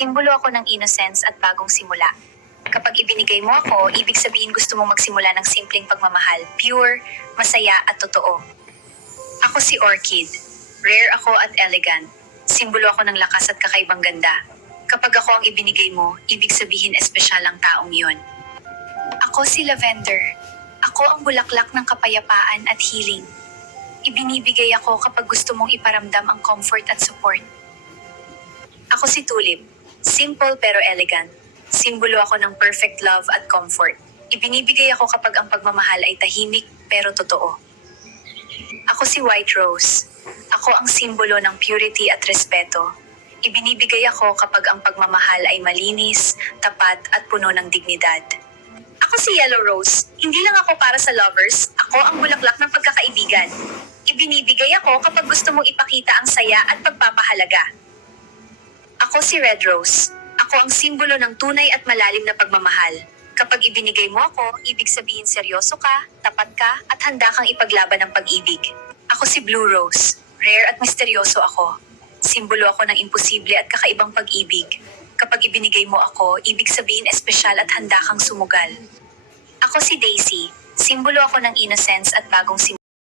Simbolo ako ng innocence at bagong simula. Kapag ibinigay mo ako, ibig sabihin gusto mong magsimula ng simpleng pagmamahal, pure, masaya at totoo. Ako si Orchid. Rare ako at elegant. Simbolo ako ng lakas at kakaibang ganda. Kapag ako ang ibinigay mo, ibig sabihin espesyal ang taong yun. Ako si Lavender. Ako ang bulaklak ng kapayapaan at healing. Ibinibigay ako kapag gusto mong iparamdam ang comfort at support. Ako si Tulip. Simple pero elegant. Simbolo ako ng perfect love at comfort. Ibinibigay ako kapag ang pagmamahal ay tahimik pero totoo. Ako si White Rose. Ako ang simbolo ng purity at respeto. Ibinibigay ako kapag ang pagmamahal ay malinis, tapat at puno ng dignidad. Ako si Yellow Rose. Hindi lang ako para sa lovers, ako ang bulaklak ng pagkakaibigan. Ibinibigay ako kapag gusto mong ipakita ang saya at pagpapahalaga. Ako si Red Rose. Ako ang simbolo ng tunay at malalim na pagmamahal. Kapag ibinigay mo ako, ibig sabihin seryoso ka, tapat ka, at handa kang ipaglaban ng pag-ibig. Ako si Blue Rose. Rare at misteryoso ako. Simbolo ako ng imposible at kakaibang pag-ibig. Kapag ibinigay mo ako, ibig sabihin espesyal at handa kang sumugal. Ako si Daisy. Simbolo ako ng innocence at bagong simula.